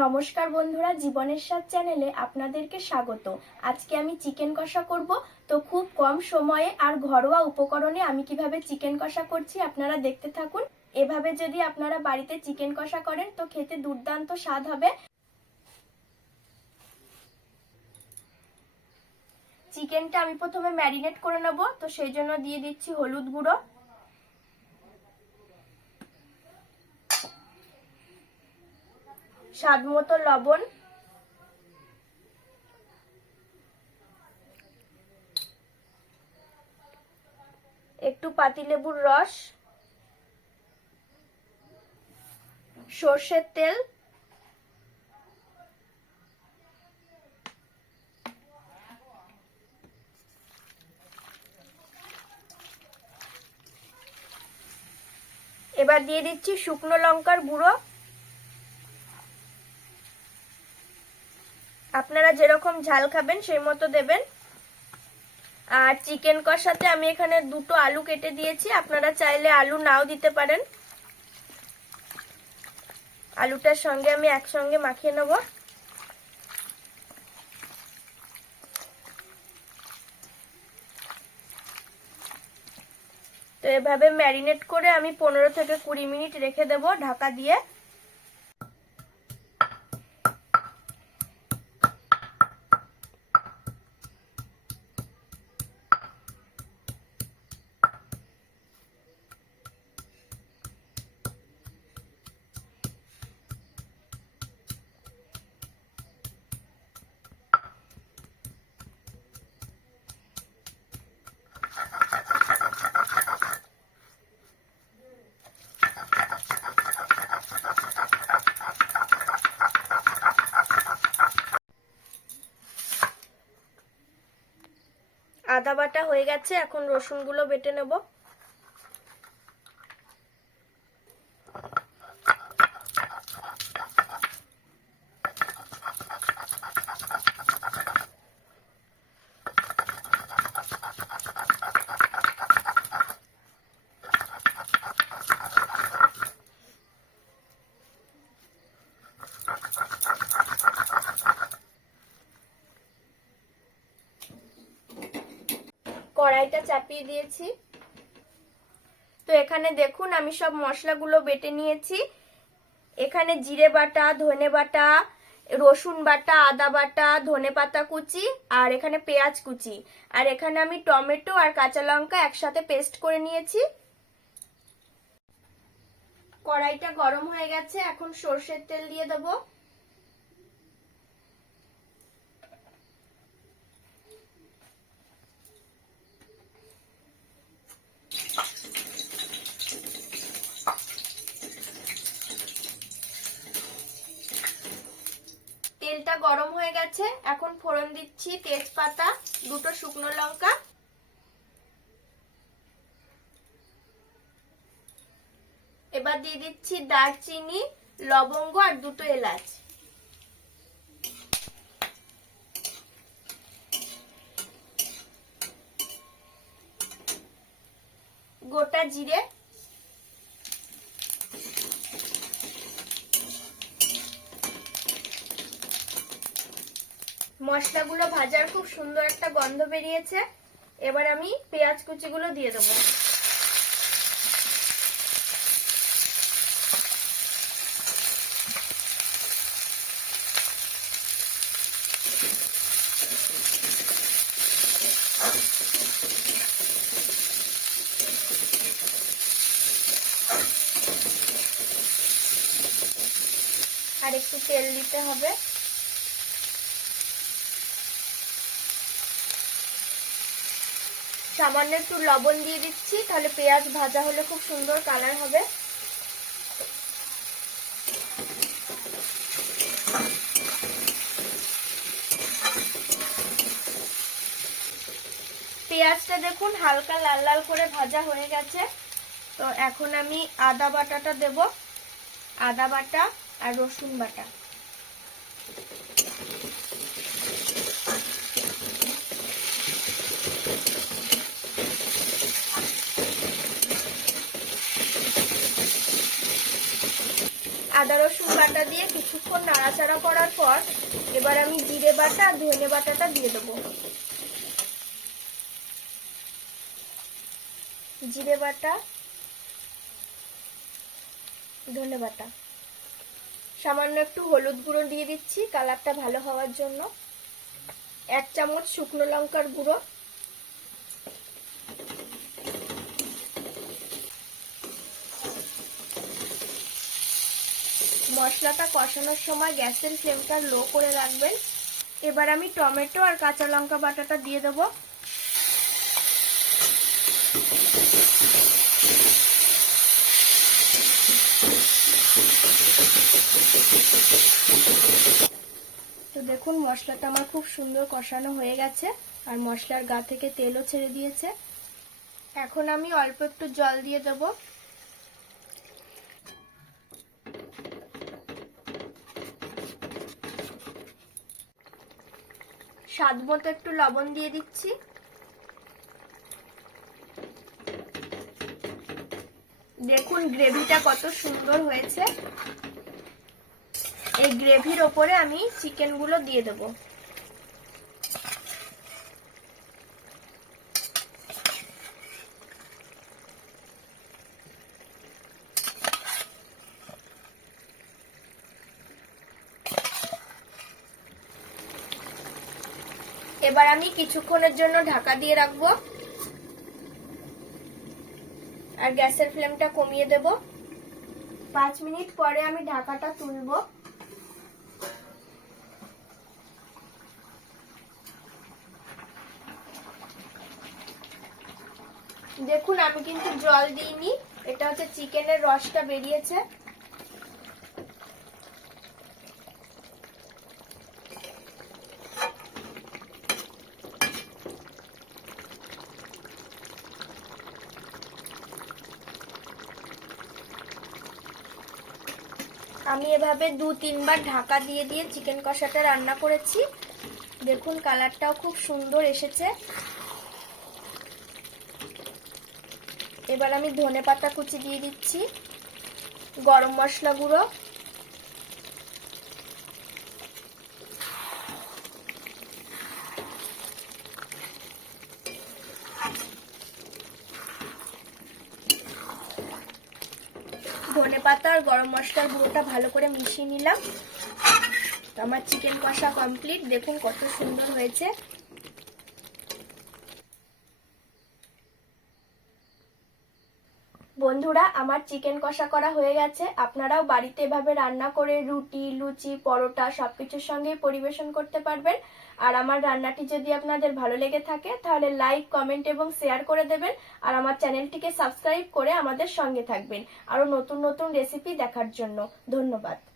নমস্কার বন্ধুরা, জীবনের স্বাদ চ্যানেলে আপনাদেরকে স্বাগত। আজকে আমি চিকেন কষা করব। তো খুব কম সময়ে আর ঘরোয়া উপকরণে আমি কীভাবে চিকেন কষা করছি আপনারা দেখতে থাকুন। এভাবে যদি আপনারা বাড়িতে চিকেন কষা করেন, তো খেতে দুর্দান্ত স্বাদ হবে। চিকেনটা আমি প্রথমে ম্যারিনেট করে নেব। তো সেই জন্য দিয়ে দিচ্ছি হলুদ গুঁড়ো। স্বাদ মতো লবণ। একটু পাতিলেবুর রস। সর্ষের তেল। এবার দিয়ে দিচ্ছি শুকনো লঙ্কার গুঁড়ো আপনারা যেরকম ঝাল খাবেন, সেই মতো দেবেন। আর চিকেন কষাতে আমি এখানে দুটো আলু কেটে দিয়েছি। আপনারা চাইলে আলু নাও দিতে পারেন। আলুটার সঙ্গে আমি একসঙ্গে মাখিয়ে নেব। তো এভাবে ম্যারিনেট করে আমি পনেরো থেকে কুড়ি মিনিট রেখে দেব ঢাকা দিয়ে। আদা বাটা হয়ে গেছে এখন রসুনগুলো বেটে নেব। কড়াইটা চাপিয়ে দিয়েছি। তো এখানে দেখুন, আমি সব মশলাগুলো বেটে নিয়েছি। এখানে জিরে বাটা, ধনে বাটা, রসুন বাটা, আদা বাটা, ধনে পাতা কুচি, আর এখানে পেঁয়াজ কুচি। আর এখানে আমি টমেটো আর কাঁচা লঙ্কা একসাথে পেস্ট করে নিয়েছি। কড়াইটা গরম হয়ে গেছে, এখন সর্ষের তেল দিয়ে দেবো। তেলটা গরম হয়ে গেছে। এখন ফোড়ন দিচ্ছি তেজপাতা, দুটো শুকনো লঙ্কা। এবার দিয়ে দিচ্ছি দারচিনি, লবঙ্গ আর দুটো এলাচ। গোটা জিরে মশলাগুলো ভাজার খুব সুন্দর একটা গন্ধ বেরিয়েছে। এবার আমি পেঁয়াজ কুচিগুলো দিয়ে দেবো। আর একটু তেল দিতে হবে। সামান্য একটু লবণ দিয়ে দিচ্ছি, তাহলে পেঁয়াজ ভাজা হলে খুব সুন্দর কালার হবে। পেঁয়াজটা দেখুন হালকা লাল লাল করে ভাজা হয়ে গেছে। তো এখন আমি আদা বাটাটা দেব, আদা বাটা আর রসুন বাটা। আদা, রসুন বাটা দিয়ে কিছুক্ষণ নাড়াচাড়া করার পর এবার আমি জিরে বাটা আর ধনে বাটাটা দিয়ে দেবো। জিরে বাটা, ধনে বাটা। সামান্য একটু হলুদ গুঁড়ো দিয়ে দিচ্ছি, কালারটা ভালো হওয়ার জন্য। এক চামচ শুকনো লঙ্কার গুঁড়ো। মশলাটা কষানোর সময় গ্যাসের ফ্লেমটা লো করে রাখবেন। এবার আমি টমেটো আর কাঁচা লঙ্কা বাটাটা দিয়ে দেবো। তো দেখুন, মশলাটা আমার খুব সুন্দর কষানো হয়ে গেছে আর মশলার গা থেকে তেলও ছেড়ে দিয়েছে। এখন আমি অল্প একটু জল দিয়ে দেবো। স্বাদ মতো একটু লবণ দিয়ে দিচ্ছি। দেখুন গ্রেভিটা কত সুন্দর হয়েছে। এই গ্রেভির ওপরে আমি চিকেনগুলো দিয়ে দেবো। এবার আমি কিছুক্ষণের জন্য ঢাকা দিয়ে রাখব। আর গ্যাসের ফ্লেমটা কমিয়ে দেব। পাঁচ মিনিট পরে আমি ঢাকাটা তুলবো। দেখুন, আমি কিন্তু জল দিইনি। এটা হচ্ছে চিকেনের রসটা বেরিয়েছে। আমি এভাবে দু, তিনবার ঢাকা দিয়ে দিয়ে চিকেন কষাটা রান্না করেছি। দেখুন কালারটাও খুব সুন্দর এসেছে। এবার আমি ধনে পাতা কুচি দিয়ে দিচ্ছি, গরম মশলা গুঁড়ো ধনে পাতা আর গরম মশলার গুঁড়োটা ভালো করে মিশিয়ে নিলাম। তো আমার চিকেন কষা কমপ্লিট দেখুন কত সুন্দর হয়েছে। বন্ধুরা, আমার চিকেন কষা করা হয়ে গেছে। আপনারাও বাড়িতে এভাবে রান্না করে রুটি, লুচি, পরোটা সবকিছুর সঙ্গেই পরিবেশন করতে পারবেন। আর আমার রান্নাটি যদি আপনাদের ভালো লেগে থাকে, তাহলে লাইক কমেন্ট এবং শেয়ার করে দেবেন। আর আমার চ্যানেলটিকে সাবস্ক্রাইব করে আমাদের সঙ্গে থাকবেন। আরও নতুন নতুন রেসিপি দেখার জন্য ধন্যবাদ।